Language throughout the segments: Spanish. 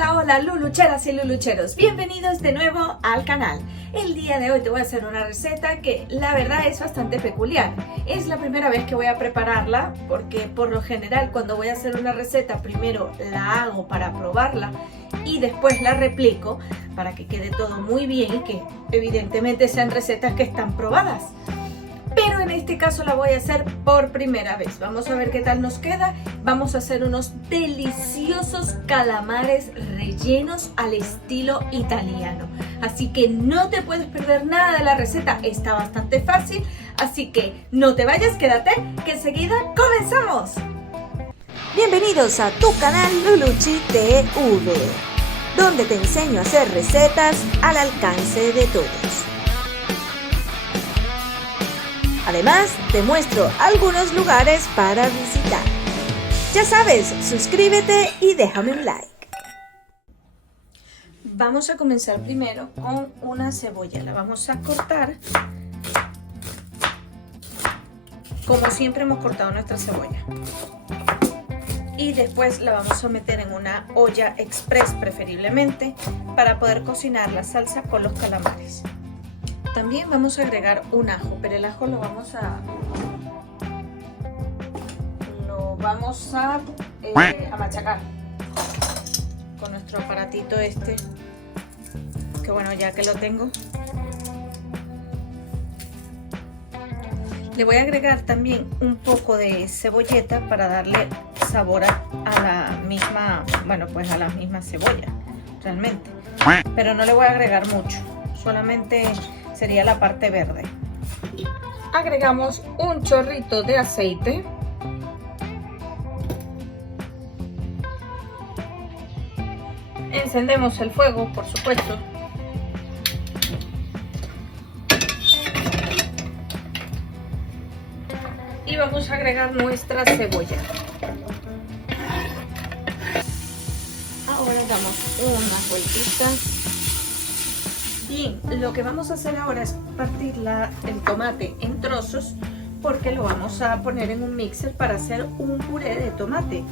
Hola, hola lulucheras y lulucheros, bienvenidos de nuevo al canal. El día de hoy te voy a hacer una receta que la verdad es bastante peculiar. Es la primera vez que voy a prepararla porque por lo general cuando voy a hacer una receta primero la hago para probarla y después la replico para que quede todo muy bien y que evidentemente sean recetas que están probadas. Pero en este caso la voy a hacer por primera vez. Vamos a ver qué tal nos queda. Vamos a hacer unos deliciosos calamares rellenos al estilo italiano. Así que no te puedes perder nada de la receta. Está bastante fácil. Así que no te vayas, quédate, que enseguida comenzamos. Bienvenidos a tu canal Luluchi TV, donde te enseño a hacer recetas al alcance de todos. Además, te muestro algunos lugares para visitar. Ya sabes, suscríbete y déjame un like. Vamos a comenzar primero con una cebolla. La vamos a cortar como siempre hemos cortado nuestra cebolla. Y después la vamos a meter en una olla express preferiblemente para poder cocinar la salsa con los calamares. También vamos a agregar un ajo, pero el ajo lo vamos a machacar con nuestro aparatito este, que bueno, ya que lo tengo. Le voy a agregar también un poco de cebolleta para darle sabor a la misma, bueno, pues a la misma cebolla, realmente. Pero no le voy a agregar mucho, solamente sería la parte verde. Agregamos un chorrito de aceite. Encendemos el fuego, por supuesto. Y vamos a agregar nuestra cebolla. Ahora damos unas vueltitas. Bien, lo que vamos a hacer ahora es partir el tomate en trozos porque lo vamos a poner en un mixer para hacer un puré de tomate.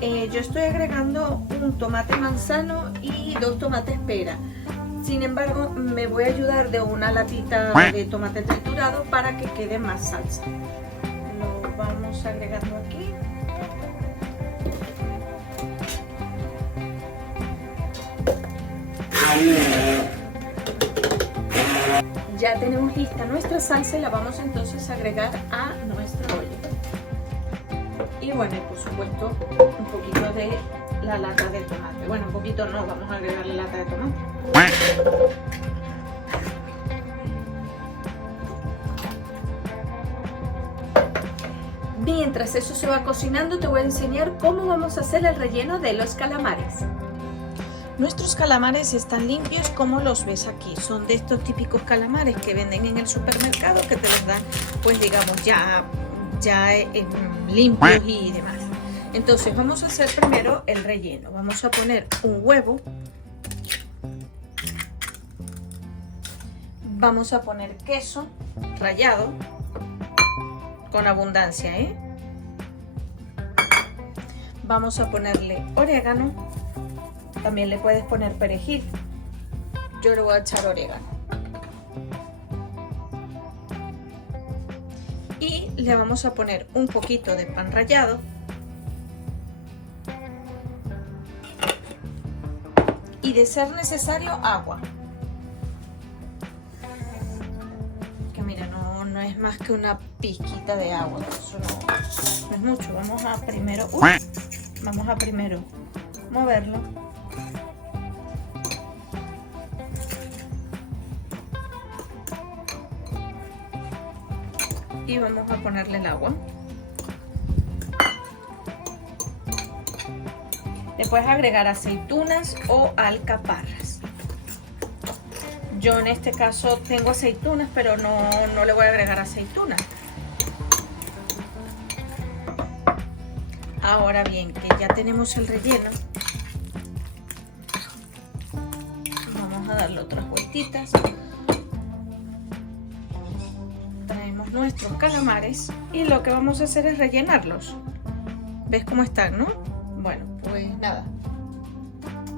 Yo estoy agregando un tomate manzano y 2 tomates pera. Sin embargo, me voy a ayudar de una latita de tomate triturado para que quede más salsa. Lo vamos agregando aquí. Ya tenemos lista nuestra salsa y la vamos entonces a agregar a nuestra olla. Y bueno, por supuesto, un poquito de la lata de tomate. Bueno, un poquito no, vamos a agregar la lata de tomate. Mientras eso se va cocinando, te voy a enseñar cómo vamos a hacer el relleno de los calamares. Nuestros calamares están limpios como los ves aquí. Son de estos típicos calamares que venden en el supermercado, que te los dan, pues digamos, ya limpios y demás. Entonces vamos a hacer primero el relleno. Vamos a poner un huevo. Vamos a poner queso rallado con abundancia, ¿eh? Vamos a ponerle orégano. También le puedes poner perejil. Yo le voy a echar orégano. Y le vamos a poner un poquito de pan rallado. Y de ser necesario, agua. Que mira, no es más que una pizquita de agua. Eso no es mucho. Vamos a primero moverlo. Y vamos a ponerle el agua. Le puedes agregar aceitunas o alcaparras. Yo en este caso tengo aceitunas, pero no le voy a agregar aceitunas. Ahora bien, que ya tenemos el relleno, vamos a darle otras vueltitas. Nuestros calamares y lo que vamos a hacer es rellenarlos. ¿Ves cómo están, no? Bueno, pues nada,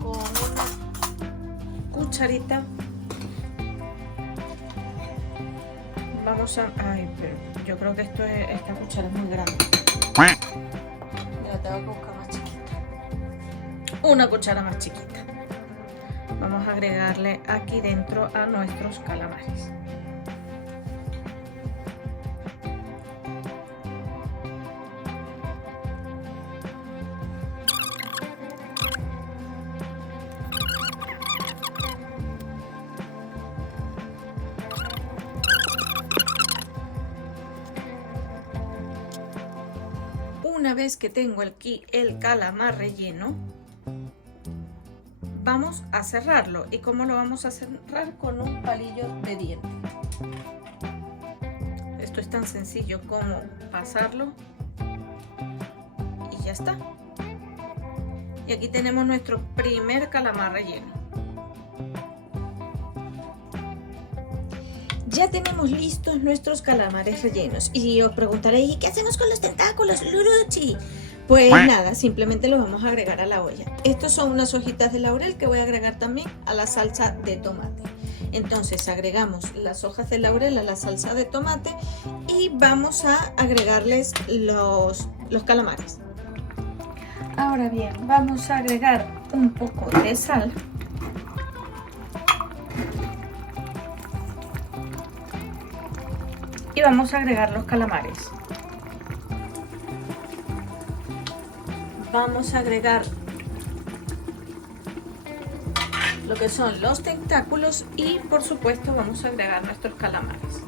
con cucharita vamos a... Ay, pero yo creo que esta cuchara es muy grande. Mira, tengo que buscar más chiquita. Una cuchara más chiquita. Vamos a agregarle aquí dentro a nuestros calamares. Una vez que tengo aquí el calamar relleno, vamos a cerrarlo. ¿Y cómo lo vamos a cerrar? Con un palillo de diente. Esto es tan sencillo como pasarlo y ya está. Y aquí tenemos nuestro primer calamar relleno. Ya tenemos listos nuestros calamares rellenos. Y os preguntaréis, ¿y qué hacemos con los tentáculos, Luluchi? Pues nada, simplemente los vamos a agregar a la olla. Estos son unas hojitas de laurel que voy a agregar también a la salsa de tomate. Entonces agregamos las hojas de laurel a la salsa de tomate y vamos a agregarles los calamares. Ahora bien, vamos a agregar un poco de sal. Y vamos a agregar los calamares. Vamos a agregar lo que son los tentáculos y por supuesto vamos a agregar nuestros calamares.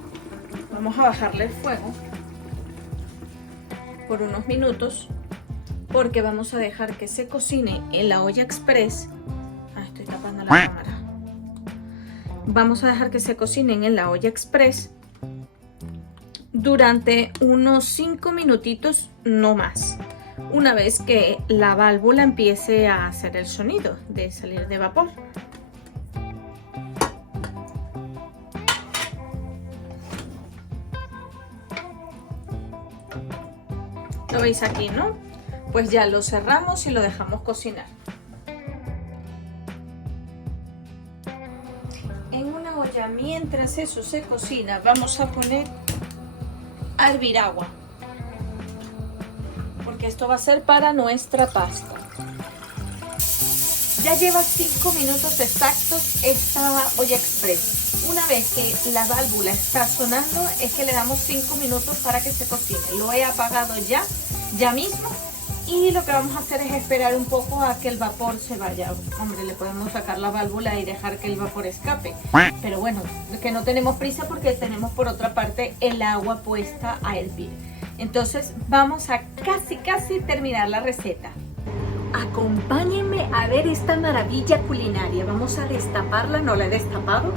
Vamos a bajarle el fuego por unos minutos porque vamos a dejar que se cocine en la olla express. Estoy tapando la cámara. Vamos a dejar que se cocinen en la olla express durante unos 5 minutitos, no más. Una vez que la válvula empiece a hacer el sonido de salir de vapor. ¿Lo veis aquí, no? Pues ya lo cerramos y lo dejamos cocinar. En una olla, mientras eso se cocina, vamos a poner a hervir agua, porque esto va a ser para nuestra pasta. Ya lleva 5 minutos exactos esta olla express. Una vez que la válvula está sonando es que le damos 5 minutos para que se cocine. Lo he apagado ya mismo, y lo que vamos a hacer es esperar un poco a que el vapor se vaya. Hombre, le podemos sacar la válvula y dejar que el vapor escape, pero bueno, que no tenemos prisa porque tenemos por otra parte el agua puesta a hervir. Entonces vamos a casi terminar la receta. Acompáñenme a ver esta maravilla culinaria. Vamos a destaparla, no la he destapado.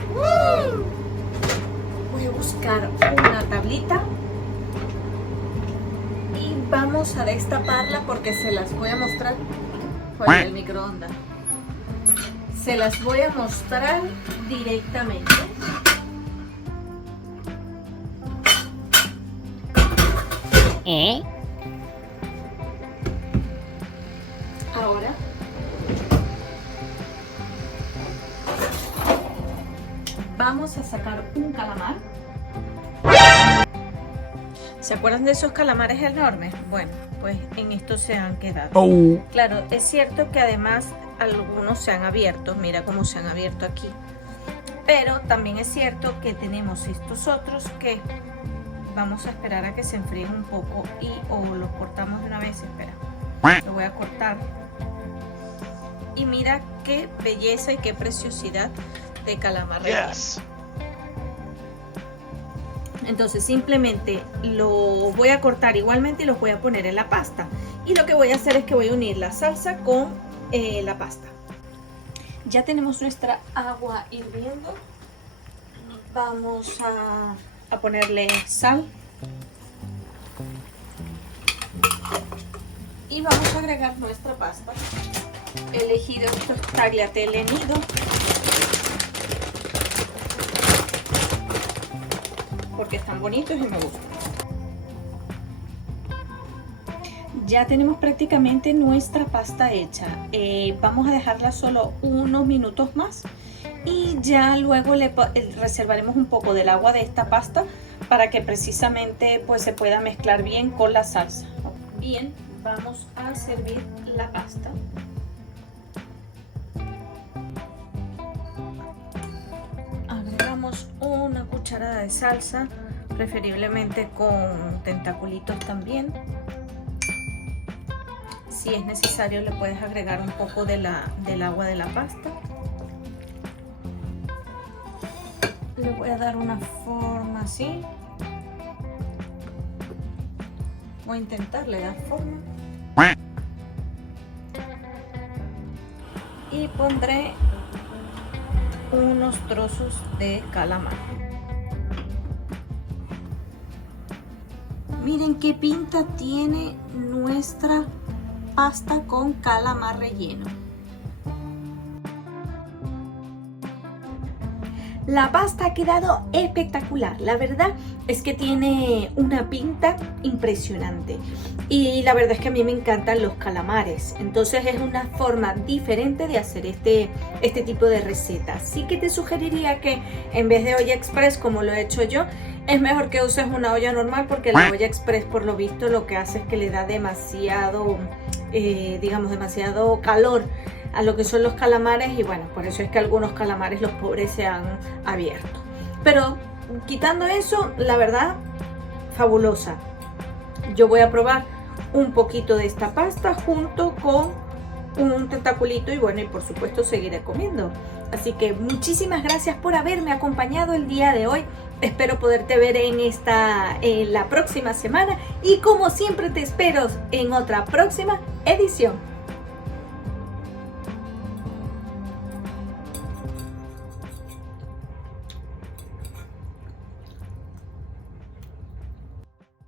Voy a buscar una tablita y vamos a destaparla porque se las voy a mostrar por el microondas. Se las voy a mostrar directamente. Ahora vamos a sacar un calamar. ¿Se acuerdan de esos calamares enormes? Bueno, pues en estos se han quedado. Claro, es cierto que además algunos se han abierto. Mira cómo se han abierto aquí. Pero también es cierto que tenemos estos otros que vamos a esperar a que se enfríen un poco y o los cortamos de una vez. Espera, lo voy a cortar. Y mira qué belleza y qué preciosidad de calamar relleno. Entonces simplemente lo voy a cortar igualmente y los voy a poner en la pasta. Y lo que voy a hacer es que voy a unir la salsa con la pasta. Ya tenemos nuestra agua hirviendo. Vamos a ponerle sal. Y vamos a agregar nuestra pasta. He elegido estos tagliatelle nido porque están bonitos y me gustan. Ya tenemos prácticamente nuestra pasta hecha. Vamos a dejarla solo unos minutos más y ya luego le reservaremos un poco del agua de esta pasta para que precisamente pues se pueda mezclar bien con la salsa. Bien, vamos a servir la pasta. Agregamos una cucharada de salsa, preferiblemente con tentaculitos también. Si es necesario le puedes agregar un poco del agua de la pasta. Le voy a dar una forma así. Voy a intentarle dar forma. Y pondré unos trozos de calamar. Miren qué pinta tiene nuestra pasta con calamar relleno. La pasta ha quedado espectacular, la verdad es que tiene una pinta impresionante y la verdad es que a mí me encantan los calamares, entonces es una forma diferente de hacer este tipo de recetas. Sí que te sugeriría que en vez de olla express como lo he hecho yo, es mejor que uses una olla normal porque la olla express por lo visto lo que hace es que le da demasiado, demasiado calor a lo que son los calamares y bueno, por eso es que algunos calamares los pobres se han abierto. Pero quitando eso, la verdad, fabulosa. Yo voy a probar un poquito de esta pasta junto con un tentaculito y bueno, y por supuesto seguiré comiendo. Así que muchísimas gracias por haberme acompañado el día de hoy. Espero poderte ver en la próxima semana y como siempre te espero en otra próxima edición.